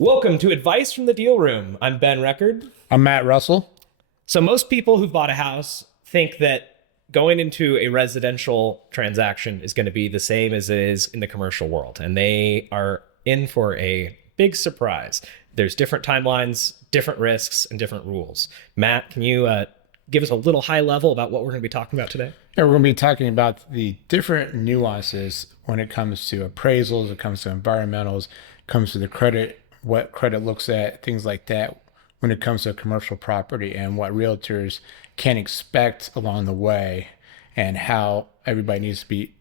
Welcome to Advice from the Deal Room. I'm Ben Record. I'm Matt Russell. So most people who've bought a house think that going into a residential transaction is going to be the same as it is in the commercial world, and they are in for a big surprise. There's different timelines, different risks, and different rules. Matt, can you give us a little high level about what we're going to be talking about today? Yeah, we're going to be talking about the different nuances when it comes to appraisals, it comes to environmentals, it comes to the credit, what credit looks at, things like that when it comes to commercial property, and what realtors can expect along the way, and how everybody needs to be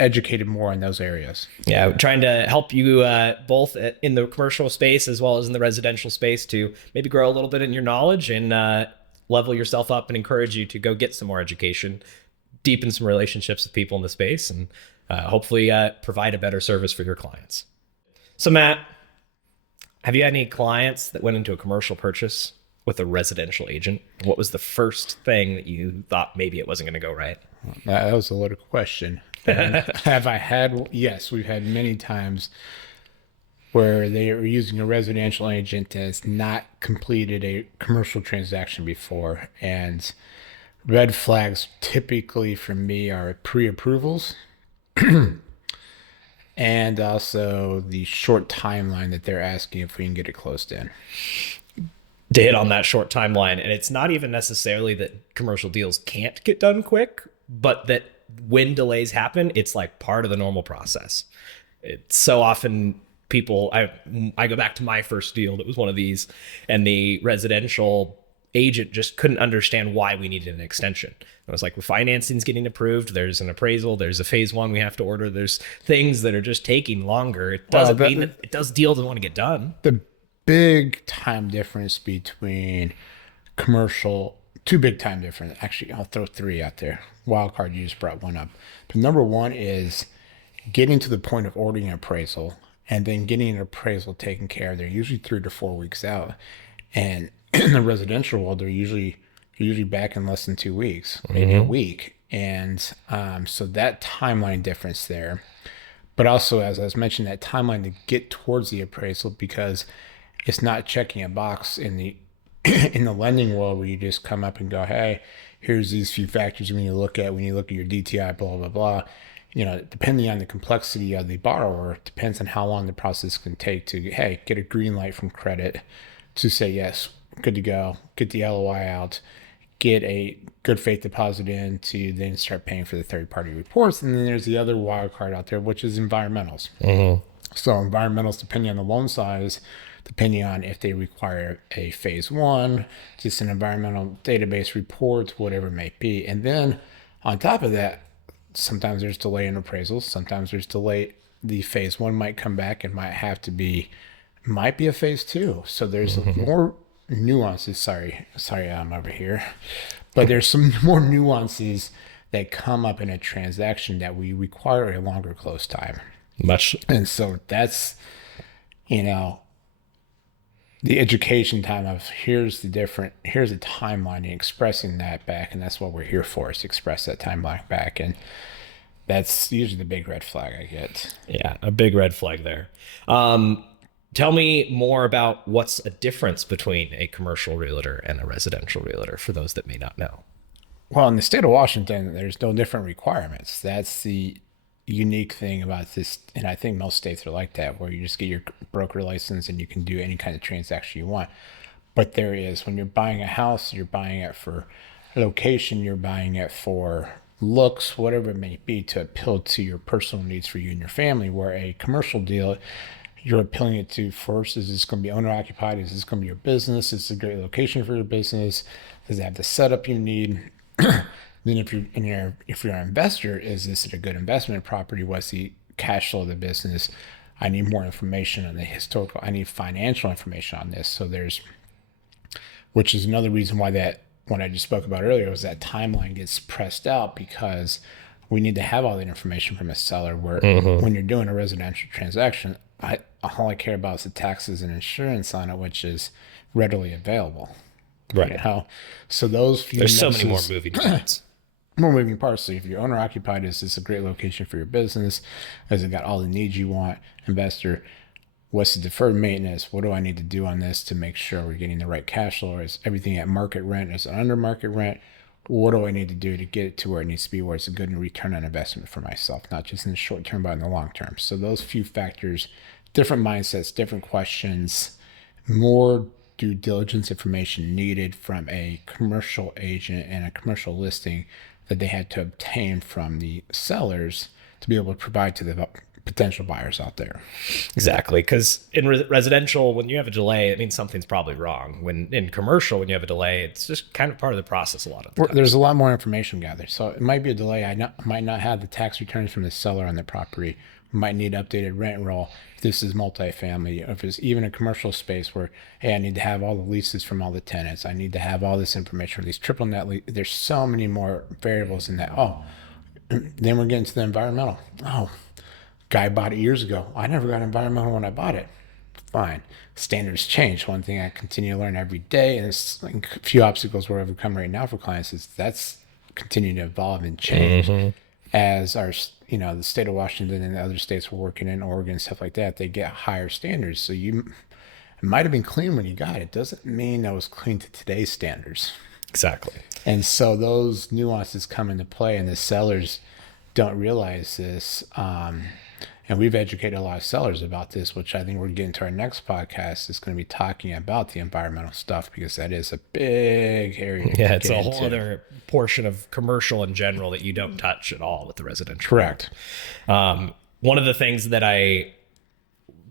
educated more in those areas. Yeah, trying to help you both in the commercial space as well as in the residential space to maybe grow a little bit in your knowledge and level yourself up and encourage you to go get some more education, deepen some relationships with people in the space, and hopefully provide a better service for your clients. So Matt, have you had any clients that went into a commercial purchase with a residential agent? What was the first thing that you thought maybe it wasn't going to go right? That was a loaded question. Have I had? Yes, we've had many times where they are using a residential agent that has not completed a commercial transaction before. And red flags typically for me are pre-approvals and also the short timeline that they're asking if we can get it closed in. To hit on that short timeline, and it's not even necessarily that commercial deals can't get done quick, but that when delays happen, it's like part of the normal process. It's so often people, I go back to my first deal that was one of these, and the residential agent just couldn't understand why we needed an extension. I was like, well, financing's getting approved. There's an appraisal. There's a phase one we have to order. There's things that are just taking longer. It doesn't mean that it does deals that want to get done. The big time difference between commercial, two big time difference. Actually, I'll throw three out there. Wildcard, you just brought one up. But number one is getting to the point of ordering an appraisal and then getting an appraisal taken care of. They're usually 3 to 4 weeks out. And in the residential world, they're usually back in less than 2 weeks, maybe a week. And so that timeline difference there. But also, as I was mentioning, that timeline to get towards the appraisal, because it's not checking a box in the in the lending world where you just come up and go, hey, here's these few factors we need to look at when you look at your DTI, blah, blah, blah. You know, depending on the complexity of the borrower, it depends on how long the process can take to, hey, get a green light from credit to say, yes, good to go, get the LOI out, get a good faith deposit in to then start paying for the third party reports. And then there's the other wild card out there, which is environmentals. So environmentals, depending on the loan size, depending on if they require a phase one, just an environmental database report, whatever it may be. And then on top of that, sometimes there's delay in appraisals. Sometimes there's delay. The phase one might come back and might be a phase two. So there's more nuances. Sorry, I'm over here. But there's some more nuances that come up in a transaction that we require a longer close time. And so that's, the education time of here's the timeline and expressing that back. And that's what we're here for, is to express that timeline back. And that's usually the big red flag I get. Yeah, a big red flag there. Tell me more about what's a difference between a commercial realtor and a residential realtor for those that may not know. Well, in the state of Washington, there's no different requirements. That's the unique thing about this, and I think most states are like that, where you just get your broker license and you can do any kind of transaction you want. But there is, when you're buying a house, you're buying it for location, you're buying it for looks, whatever it may be, to appeal to your personal needs for you and your family. Where a commercial deal, you're appealing it to first, is this going to be owner occupied? Is this going to be your business? Is this a great location for your business? Does it have the setup you need? Then if you're an investor, is this a good investment property? What's the cash flow of the business? I need more information on the historical. I need financial information on this. So which is another reason why that, what I just spoke about earlier, was that timeline gets pressed out, because we need to have all that information from a seller. Where when you're doing a residential transaction, all I care about is the taxes and insurance on it, which is readily available. Right. So those few there's so many more moving parts. More moving parts. So if you're owner occupied, is this a great location for your business? Has it got all the needs you want? Investor, What's the deferred maintenance? What do I need to do on this to make sure we're getting the right cash flow? Is everything at market rent? Is it under market rent? What do I need to do to get it to where it needs to be, where it's a good return on investment for myself, not just in the short term, but in the long term? So those few factors, different mindsets, different questions, more due diligence information needed from a commercial agent and a commercial listing that they had to obtain from the sellers to be able to provide to the potential buyers out there. Exactly, because in residential, when you have a delay, it means something's probably wrong. When in commercial, when you have a delay, it's just kind of part of the process a lot of the time. There's a lot more information gathered. So it might be a delay. Might not have the tax returns from the seller on the property. Might need updated rent roll. If this is multifamily, if it's even a commercial space where, hey, I need to have all the leases from all the tenants. I need to have all this information for these triple net leases. There's so many more variables in that. Oh, then we're getting to the environmental. Oh, guy bought it years ago. I never got environmental when I bought it. Fine. Standards change. One thing I continue to learn every day, and it's like a few obstacles we're overcoming right now for clients, is that's continuing to evolve and change as our, the state of Washington and the other states we're working in, Oregon, stuff like that, they get higher standards. So it might have been clean when you got it. Doesn't mean that was clean to today's standards. Exactly. And so those nuances come into play, and the sellers don't realize this. And we've educated a lot of sellers about this, which I think we're getting to our next podcast is going to be talking about the environmental stuff, because that is a big area. Yeah, it's a whole other portion of commercial in general that you don't touch at all with the residential. Correct. One of the things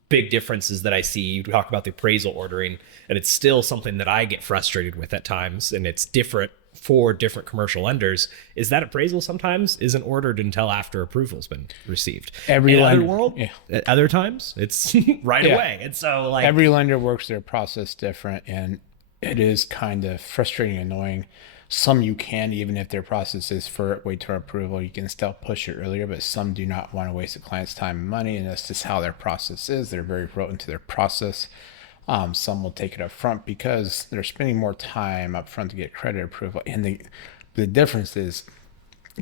big differences that I see, you talk about the appraisal ordering, and it's still something that I get frustrated with at times, and it's different for different commercial lenders, is that appraisal sometimes isn't ordered until after approval's been received. Other times it's right away. And so every lender works their process different, and it is kind of frustrating, annoying. Some you can, even if their process is for wait to approval, you can still push it earlier, but some do not want to waste a client's time and money, and that's just how their process is. They're very rote to their process. Some will take it up front because they're spending more time up front to get credit approval. And the difference is,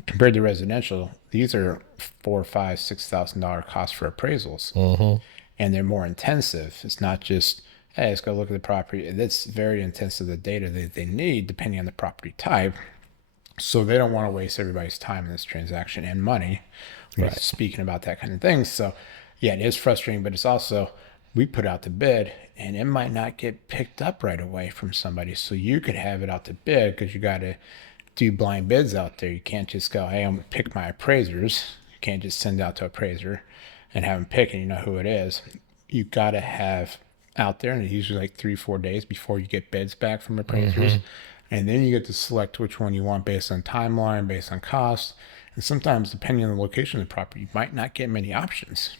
compared to residential, these are $4,000, $5,000, $6,000 costs for appraisals. And they're more intensive. It's not just, hey, let's go look at the property. It's very intensive, the data that they need depending on the property type. So they don't want to waste everybody's time in this transaction and money. Right. Speaking about that kind of thing. So yeah, it is frustrating, but it's also, we put out the bid and it might not get picked up right away from somebody. So you could have it out to bid because you got to do blind bids out there. You can't just go, hey, I'm going to pick my appraisers. You can't just send out to appraiser and have them pick and you know who it is. You got to have out there, and it's usually like 3-4 days before you get bids back from appraisers. And then you get to select which one you want based on timeline, based on cost. And sometimes, depending on the location of the property, you might not get many options.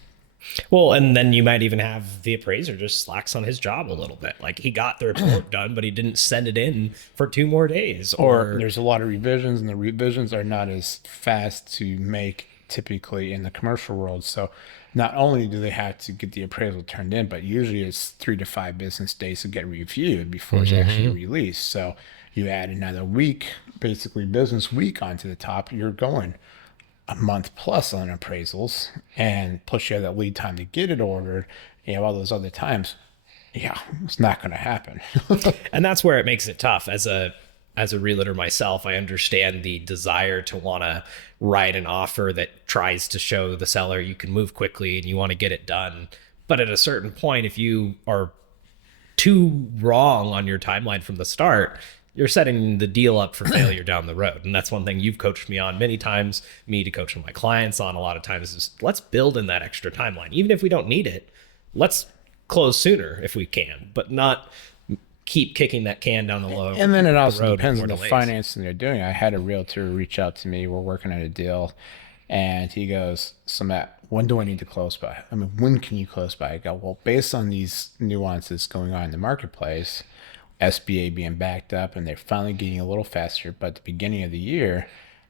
Well, and then you might even have the appraiser just slacks on his job a little bit. Like he got the report done, but he didn't send it in for 2 more days. Or there's a lot of revisions, and the revisions are not as fast to make typically in the commercial world. So not only do they have to get the appraisal turned in, but usually it's 3 to 5 business days to get reviewed before it's actually released. So you add another week, basically business week onto the top, you're going a month plus on appraisals, and plus you have that lead time to get it ordered. You have all those other times. Yeah, it's not going to happen. And that's where it makes it tough. As a realtor myself, I understand the desire to want to write an offer that tries to show the seller you can move quickly and you want to get it done. But at a certain point, if you are too wrong on your timeline from the start, you're setting the deal up for failure down the road. And that's one thing you've coached me on many times, me to coach my clients on a lot of times, is let's build in that extra timeline. Even if we don't need it, let's close sooner if we can, but not keep kicking that can down the road. And then it also depends on the financing they're doing. I had a realtor reach out to me. We're working on a deal, and he goes, so Matt, when do I need to close by? I mean, when can you close by? I go, well, based on these nuances going on in the marketplace, SBA being backed up, and they're finally getting a little faster. But at the beginning of the year,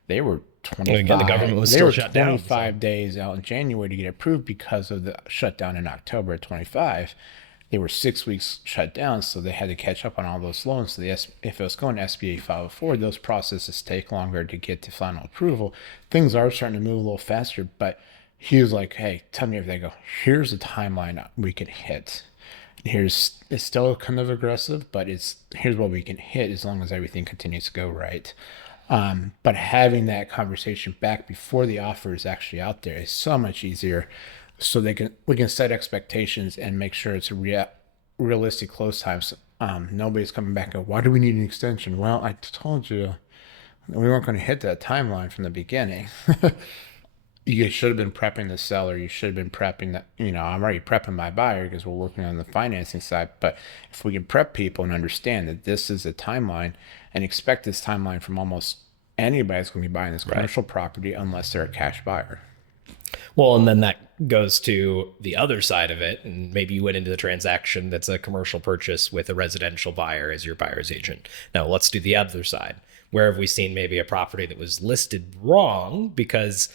they were 25. Again, the government was still shut down. 25 days out in January to get approved because of the shutdown in October of 25. They were 6 weeks shut down, so they had to catch up on all those loans. So if it was going to SBA 504, those processes take longer to get to final approval. Things are starting to move a little faster, but he was like, hey, tell me if they go, here's a timeline we can hit. It's still kind of aggressive, but here's what we can hit as long as everything continues to go right. But having that conversation back before the offer is actually out there is so much easier. So we can set expectations and make sure it's realistic close times. Nobody's coming back and go, why do we need an extension? Well, I told you we weren't going to hit that timeline from the beginning. You should have been prepping the seller. You should have been prepping that. I'm already prepping my buyer because we're working on the financing side. But if we can prep people and understand that this is a timeline and expect this timeline from almost anybody that's going to be buying this commercial property unless they're a cash buyer. Well, and then that goes to the other side of it. And maybe you went into the transaction that's a commercial purchase with a residential buyer as your buyer's agent. Now, let's do the other side. Where have we seen maybe a property that was listed wrong because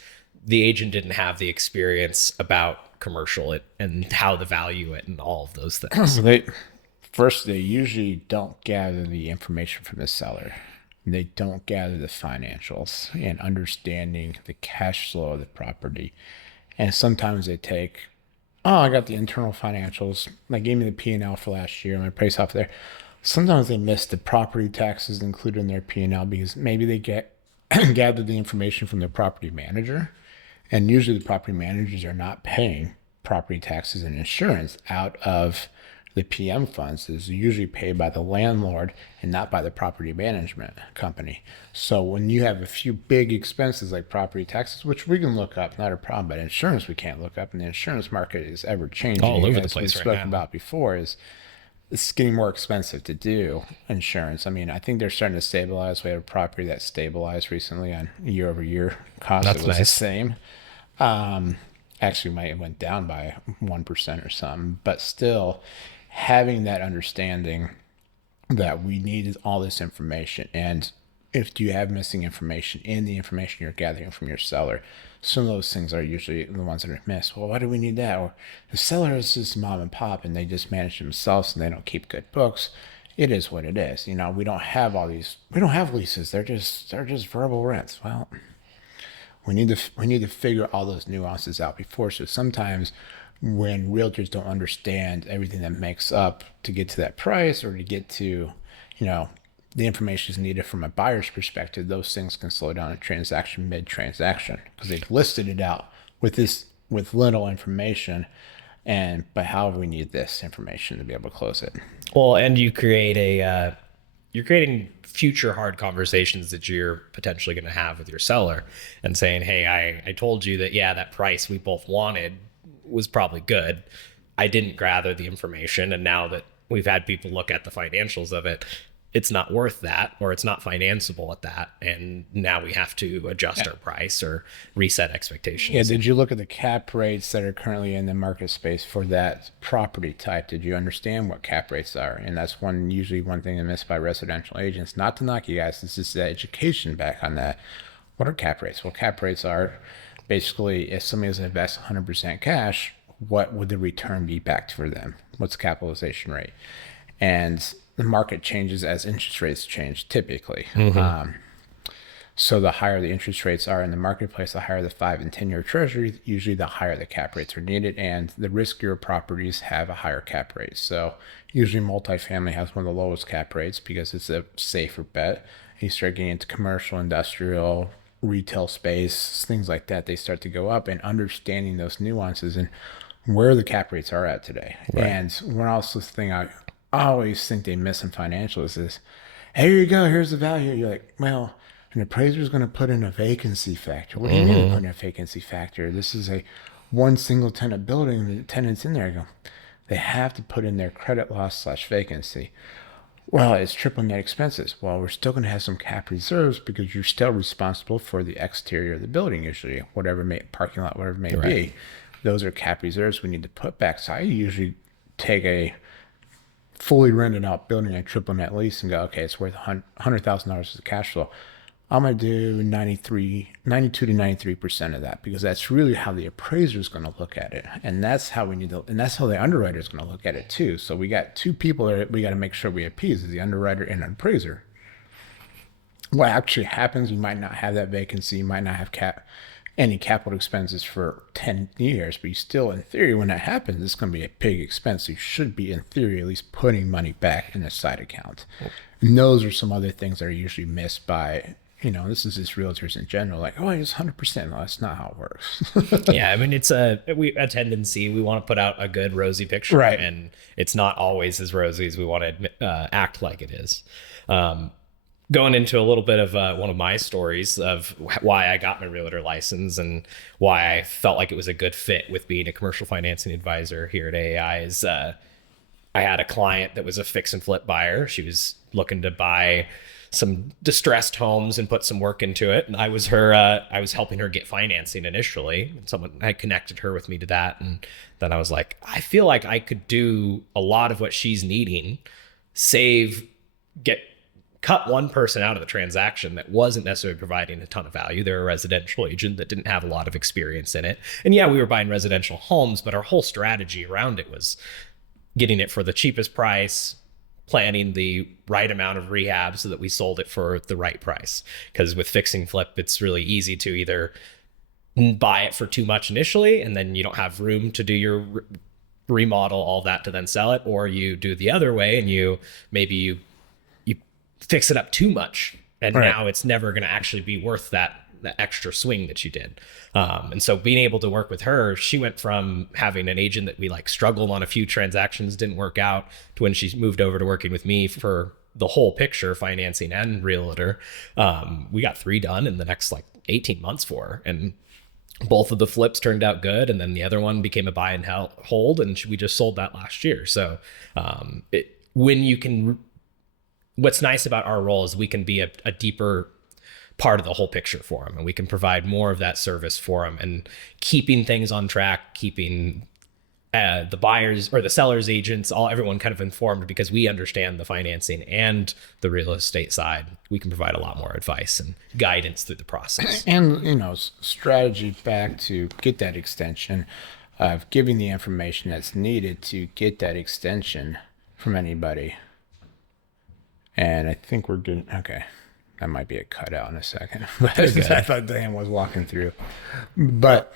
the agent didn't have the experience about commercial it and how to value it and all of those things? They usually don't gather the information from the seller. They don't gather the financials and understanding the cash flow of the property. And sometimes they take, oh, I got the internal financials. They gave me the P&L for last year, my price off there. Sometimes they miss the property taxes included in their P&L because maybe they gathered the information from their property manager. And usually the property managers are not paying property taxes and insurance out of the PM funds. Is usually paid by the landlord and not by the property management company. So when you have a few big expenses like property taxes, which we can look up, not a problem, but insurance we can't look up, and the insurance market is ever changing. All over the as place we've right spoken now. about before, it's getting more expensive to do insurance. I mean, I think they're starting to stabilize. We had a property that stabilized recently on year over year cost. That's It was the nice. same. Actually might have went down by 1% or something, but still having that understanding that we need all this information. And if you have missing information in the information you're gathering from your seller, some of those things are usually the ones that are missed. Well, why do we need that? Or the seller is just mom and pop and they just manage themselves and they don't keep good books. It is what it is. We don't have we don't have leases. They're just verbal rents. Well, we need to figure all those nuances out before. So sometimes when realtors don't understand everything that makes up to get to that price or to get to, the information is needed from a buyer's perspective, those things can slow down a transaction mid-transaction because they've listed it out with little information. But however, we need this information to be able to close it. Well, and you're creating future hard conversations that you're potentially going to have with your seller and saying, hey, I told you that, yeah, that price we both wanted was probably good. I didn't gather the information. And now that we've had people look at the financials of it, it's not worth that, or it's not financeable at that. And now we have to adjust our price or reset expectations. Yeah, did you look at the cap rates that are currently in the market space for that property type? Did you understand what cap rates are? And that's usually one thing missed by residential agents. Not to knock you guys, this is the education back on that. What are cap rates? Well, cap rates are basically if somebody was to invest 100% cash, what would the return be back for them? What's the capitalization rate? And the market changes as interest rates change typically. So the higher the interest rates are in the marketplace, the higher the 5 and 10-year treasury, usually the higher the cap rates are needed, and the riskier properties have a higher cap rate. So usually multifamily has one of the lowest cap rates because it's a safer bet. You start getting into commercial, industrial, retail space, things like that, they start to go up, and understanding those nuances and where the cap rates are at today. Right. And one also thing I always think they miss in financials is, here you go, here's the value. You're like, well, an appraiser is going to put in a vacancy factor. What do you mean put in a vacancy factor? This is a one single tenant building, the tenant's in there. I go, they have to put in their credit loss / vacancy. Well, it's triple net expenses. Well, we're still going to have some cap reserves because you're still responsible for the exterior of the building, usually, parking lot, whatever it may be. Those are cap reserves we need to put back. So I usually take a fully rented out building, a triple net lease, and go, okay, it's worth $100,000 as a cash flow. I'm going to do 92 to 93% of that because that's really how the appraiser is going to look at it. And that's how and that's how the underwriter is going to look at it too. So we got two people that we got to make sure we appease, is the underwriter and an appraiser. What actually happens, you might not have that vacancy, you might not have cap, any capital expenses for 10 years, but you still, in theory, when that happens, it's going to be a big expense. So you should be, in theory, at least putting money back in a side account. And those are some other things that are usually missed by, this is just realtors in general. Like, oh, it's 100%. No, that's not how it works. Yeah, I mean, it's a tendency. We want to put out a good rosy picture, Right. and it's not always as rosy as we want to act like it is. Going into a little bit of one of my stories of why I got my realtor license and why I felt like it was a good fit with being a commercial financing advisor here at AAI is I had a client that was a fix and flip buyer. She was looking to buy some distressed homes and put some work into it. And I was helping her get financing initially. Someone had connected her with me to that. And then I was like, I feel like I could do a lot of what she's needing, cut one person out of the transaction that wasn't necessarily providing a ton of value. They're a residential agent that didn't have a lot of experience in it. And yeah, we were buying residential homes, but our whole strategy around it was getting it for the cheapest price, planning the right amount of rehab so that we sold it for the right price. Because with fixing flip, it's really easy to either buy it for too much initially and then you don't have room to do your remodel, all that to then sell it, or you do the other way and you fix it up too much and Right. now it's never going to actually be worth that extra swing that you did. And so being able to work with her, she went from having an agent that we struggled on a few transactions, didn't work out, to when she moved over to working with me for the whole picture, financing and realtor. We got 3 done in the next 18 months for her. And both of the flips turned out good. And then the other one became a buy and hold. And we just sold that last year. So what's nice about our role is we can be a deeper part of the whole picture for them, and we can provide more of that service for them and keeping things on track, keeping the buyers or the sellers agents, everyone kind of informed, because we understand the financing and the real estate side. We can provide a lot more advice and guidance through the process. And, strategy back to get that extension of giving the information that's needed to get that extension from anybody. And I think we're good. Okay. That might be a cutout in a second. But I thought Dan was walking through. But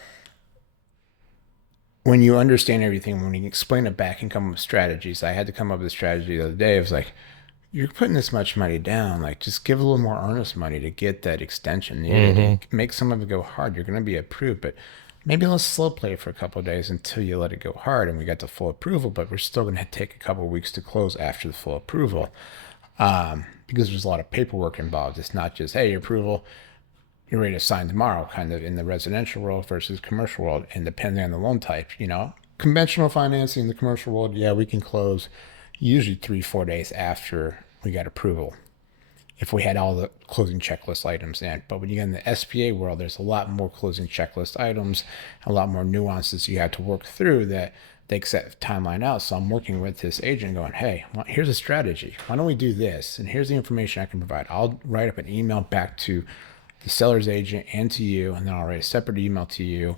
when you understand everything, when you explain it back and come up with strategies, I had to come up with a strategy the other day. It was like, you're putting this much money down. Just give a little more earnest money to get that extension. Make some of it go hard. You're going to be approved, but maybe let's slow play for a couple of days until you let it go hard. And we got the full approval, but we're still going to take a couple of weeks to close after the full approval. Because there's a lot of paperwork involved. It's not just, hey, your approval, you're ready to sign tomorrow, kind of in the residential world versus commercial world, and depending on the loan type, conventional financing in the commercial world, yeah, we can close usually 3-4 days after we got approval, if we had all the closing checklist items in. But when you get in the SBA world, there's a lot more closing checklist items, a lot more nuances you have to work through that takes that timeline out. So I'm working with this agent going, hey, here's a strategy. Why don't we do this? And here's the information I can provide. I'll write up an email back to the seller's agent and to you, and then I'll write a separate email to you.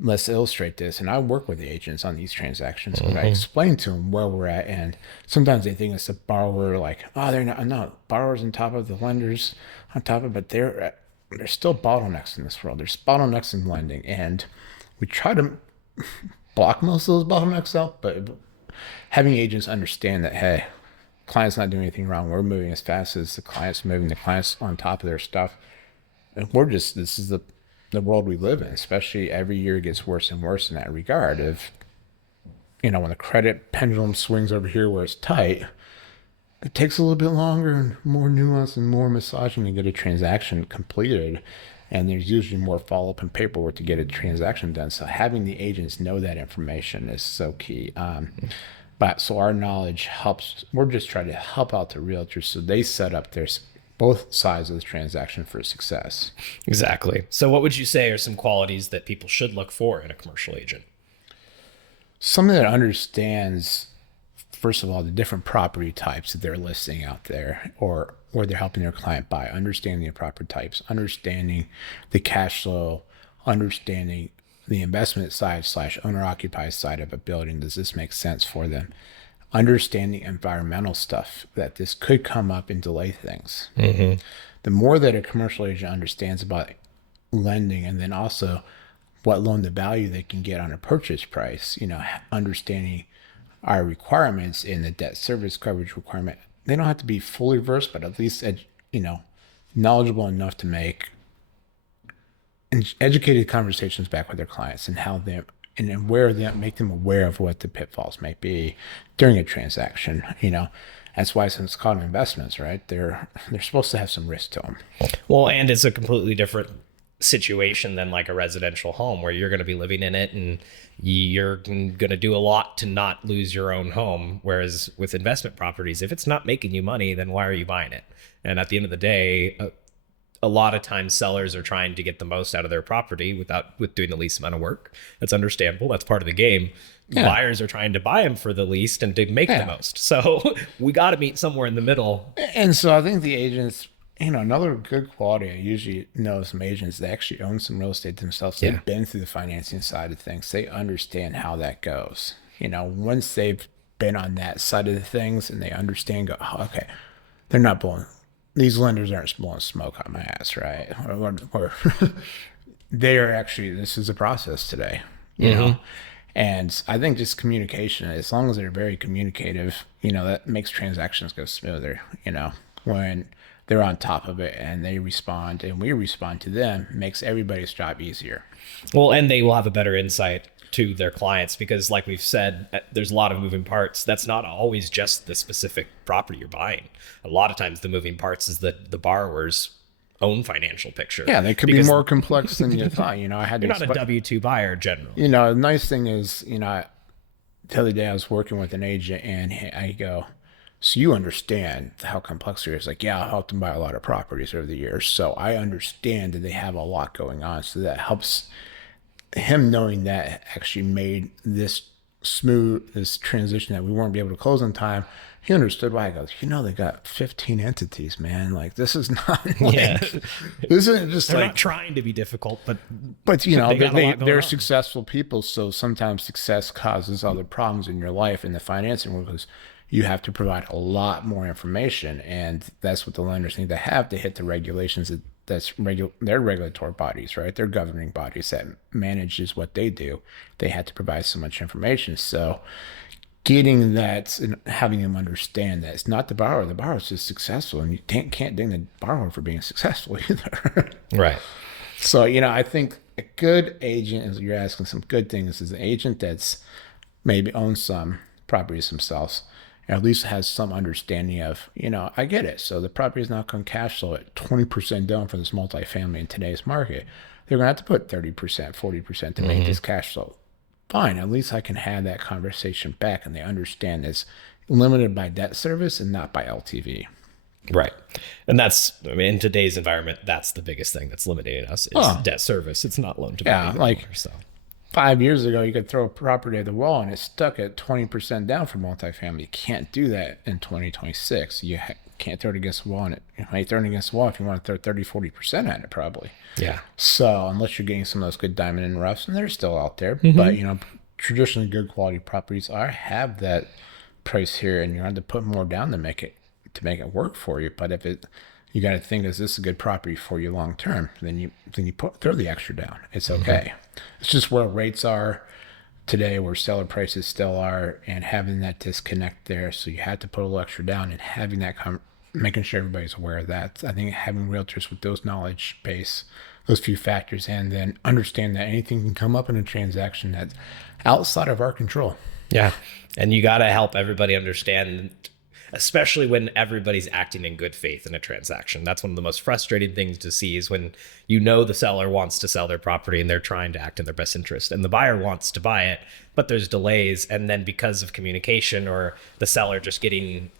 Let's illustrate this. And I work with the agents on these transactions. But I explain to them where we're at. And sometimes they think it's the borrower, they're not. No, borrowers on top of the lenders on top of it, but there's still bottlenecks in this world. There's bottlenecks in lending. And we try to block most of those bottlenecks out, but having agents understand that, hey, client's not doing anything wrong. We're moving as fast as the client's moving. The client's on top of their stuff. And this is the world we live in, especially every year it gets worse and worse in that regard of, when the credit pendulum swings over here where it's tight, it takes a little bit longer and more nuance and more massaging to get a transaction completed. And there's usually more follow-up and paperwork to get a transaction done. So having the agents know that information is so key. So our knowledge helps. We're just trying to help out the realtors so they set up both sides of the transaction for success. Exactly. So what would you say are some qualities that people should look for in a commercial agent? Somebody that understands, first of all, the different property types that they're listing out there or they're helping their client buy, understanding the property types, understanding the cash flow, understanding the investment side / owner-occupied side of a building. Does this make sense for them? Understanding environmental stuff, that this could come up and delay things. The more that a commercial agent understands about lending, and then also what loan to value they can get on a purchase price, understanding our requirements in the debt service coverage requirement. They don't have to be fully versed, but at least, knowledgeable enough to make educated conversations back with their clients and how they and where they make them aware of what the pitfalls may be during a transaction. That's why it's called investments, right? They're supposed to have some risk to them. Well, and it's a completely different situation than like a residential home where you're going to be living in it and you're going to do a lot to not lose your own home. Whereas with investment properties, if it's not making you money, then why are you buying it? And at the end of the day, a lot of times sellers are trying to get the most out of their property with doing the least amount of work. That's understandable. That's part of the game. Yeah. Buyers are trying to buy them for the least and to make the most. So we got to meet somewhere in the middle. And so I think the agents, another good quality I usually know some agents, they actually own some real estate themselves. They've been through the financing side of things. They understand how that goes. Once they've been on that side of the things and they understand, okay, they're not blowing, these lenders aren't blowing smoke on my ass, right? Or they are actually, this is a process today, you know? And I think just communication, as long as they're very communicative, that makes transactions go smoother, when they're on top of it and they respond and we respond to them, makes everybody's job easier. Well, and they will have a better insight to their clients because like we've said, there's a lot of moving parts. That's not always just the specific property you're buying. A lot of times the moving parts is the borrower's own financial picture. Yeah, they could be more complex than you thought. You're not a W-2 buyer generally. The nice thing is, the other day I was working with an agent and I go, so you understand how complex it is. Like, yeah, I helped them buy a lot of properties over the years. So I understand that they have a lot going on. So that helps him knowing that actually made this transition that we weren't able to close on time. He understood why. I goes, they got 15 entities, man. Like, this is not this isn't just they're not trying to be difficult, but they're successful people. So sometimes success causes other problems in your life in the financing world because you have to provide a lot more information, and that's what the lenders need to have to hit the regulations their regulatory bodies, right? They're governing bodies that manages what they do. They had to provide so much information. So getting that and having them understand that it's not the borrower. The borrower is just successful, and you can't ding the borrower for being successful either. Right. So, I think a good agent, as you're asking some good things, is an agent that's maybe owns some properties themselves, and at least has some understanding of, I get it. So the property is not going to cash flow at 20% down for this multifamily in today's market. They're going to have to put 30%, 40% to make this cash flow. Fine, at least I can have that conversation back and they understand it's limited by debt service and not by LTV. Right. And in today's environment, that's the biggest thing that's limiting us is debt service. It's not loan to value. Yeah, anymore, so 5 years ago, you could throw a property at the wall and it's stuck at 20% down for multifamily. You can't do that in 2026. You can't throw it against the wall. And you might throw it against the wall if you want to throw 30, 40% at it, probably. Yeah. So unless you're getting some of those good diamond and roughs, and they're still out there. But, traditionally good quality properties have that price here, and you have to put more down to make it work for you. But if you got to think, is this a good property for you long term? Then you throw the extra down. It's okay. It's just where rates are today, where seller prices still are, and having that disconnect there. So you have to put a little extra down, and having that making sure everybody's aware of that. I think having realtors with those knowledge base, those few factors, and then understand that anything can come up in a transaction that's outside of our control. Yeah. And you got to help everybody understand, especially when everybody's acting in good faith in a transaction. That's one of the most frustrating things to see is when the seller wants to sell their property and they're trying to act in their best interest, and the buyer wants to buy it, but there's delays. And then because of communication or the seller just getting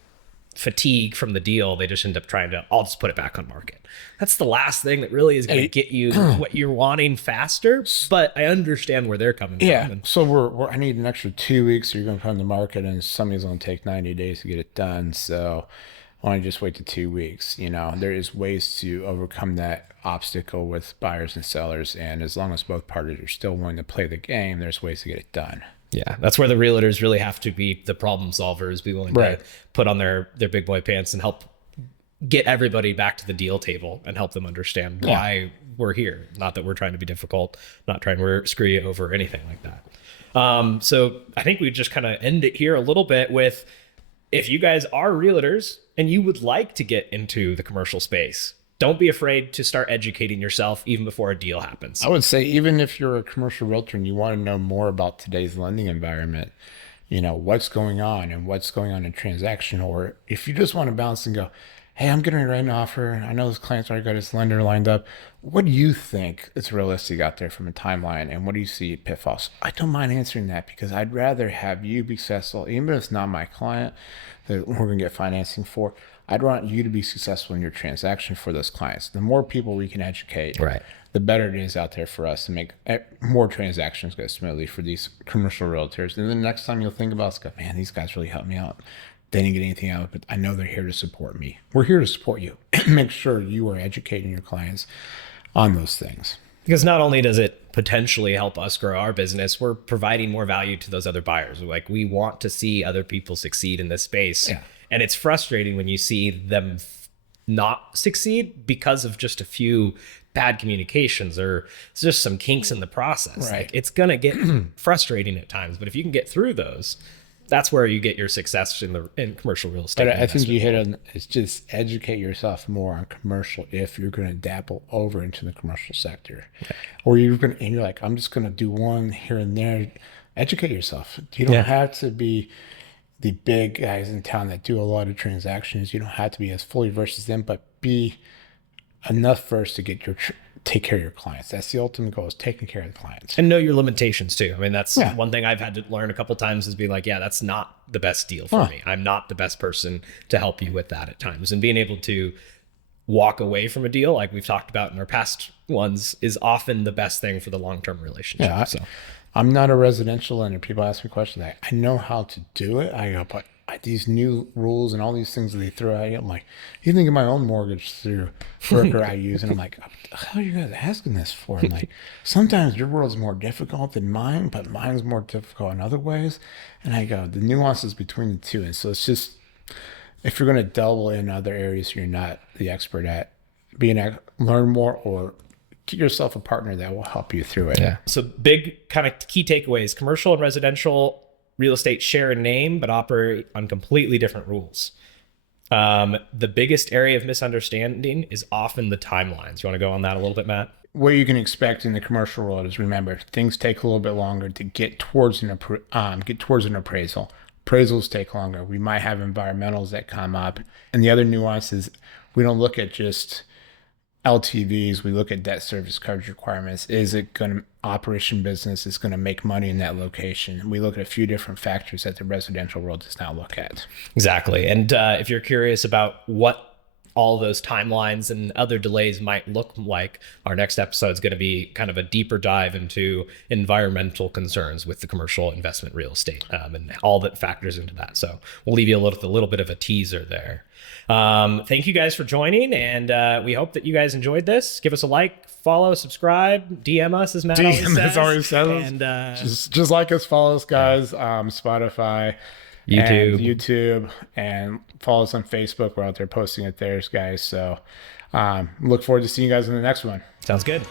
fatigue from the deal, they just end up I'll just put it back on market. That's the last thing that really is going to get you what you're wanting faster. But I understand where they're coming from. Yeah. So I need an extra 2 weeks. So you're going to come to market, and somebody's going to take 90 days to get it done. So why don't you just wait to 2 weeks? There is ways to overcome that obstacle with buyers and sellers. And as long as both parties are still willing to play the game, there's ways to get it done. Yeah, that's where the realtors really have to be the problem solvers, be willing to put on their big boy pants and help get everybody back to the deal table and help them understand why we're here. Not that we're trying to be difficult, not trying to screw you over or anything like that. So I think we just kind of end it here a little bit with, if you guys are realtors and you would like to get into the commercial space, don't be afraid to start educating yourself even before a deal happens. I would say, even if you're a commercial realtor and you want to know more about today's lending environment, what's going on and what's going on in transaction, or if you just want to bounce and go, hey, I'm getting ready to write an offer. I know this client's already got his lender lined up. What do you think is realistic out there from a timeline? And what do you see pitfalls? I don't mind answering that, because I'd rather have you be successful, even if it's not my client that we're going to get financing for. I'd want you to be successful in your transaction for those clients. The more people we can educate, Right, the better it is out there for us to make more transactions go smoothly for these commercial realtors. And then the next time you'll think about it, go, man, these guys really helped me out. They didn't get anything out of it, but I know they're here to support me. We're here to support you. Make sure you are educating your clients on those things. because not only does it potentially help us grow our business, we're providing more value to those other buyers. Like, we want to see other people succeed in this space. Yeah. And it's frustrating when you see them not succeed because of just a few bad communications or just some kinks in the process. Right. Like, it's going to get frustrating at times, but if you can get through those, that's where you get your success in commercial real estate. But I think you hit on, it's just educate yourself more on commercial if you're going to dabble over into the commercial sector. Okay. Or you're like, I'm just going to do one here and there. Educate yourself. You don't have to be the big guys in town that do a lot of transactions. You don't have to be as fully versed as them, but be enough first to get take care of your clients. That's the ultimate goal, is taking care of the clients. And know your limitations too. I mean, that's one thing I've had to learn a couple of times, is being like, yeah, that's not the best deal for me. I'm not the best person to help you with that at times. And being able to walk away from a deal, like we've talked about in our past ones, is often the best thing for the long-term relationship. Yeah, I'm not a residential lender. People ask me questions. I know how to do it. I go, but these new rules and all these things that they throw at you, I'm like, you think of my own mortgage through broker I use, and I'm like, how are you guys asking this for? I'm like, sometimes your world's more difficult than mine, but mine's more difficult in other ways. And I go, the nuances between the two. And so it's just, if you're going to delve in other areas you're not the expert at, learn more, or get yourself a partner that will help you through it. Yeah. So big kind of key takeaways: commercial and residential real estate share a name, but operate on completely different rules. The biggest area of misunderstanding is often the timelines. You want to go on that a little bit, Matt? What you can expect in the commercial world is, remember, things take a little bit longer to get towards an appraisal. Appraisals take longer. We might have environmentals that come up. And the other nuance is, we don't look at just LTVs, we look at debt service coverage requirements. Is it going to, operation business is going to make money in that location? We look at a few different factors that the residential world does not look at. Exactly. And if you're curious about what all those timelines and other delays might look like, our next episode is going to be kind of a deeper dive into environmental concerns with the commercial investment real estate, and all that factors into that. So we'll leave you a little bit of a teaser there. Thank you guys for joining, and we hope that you guys enjoyed this. Give us a like, follow, subscribe, DM us, as Matt always says. And just like us, follow us, guys. Spotify, YouTube, and follow us on Facebook. We're out there posting it there, guys. So look forward to seeing you guys in the next one. Sounds good.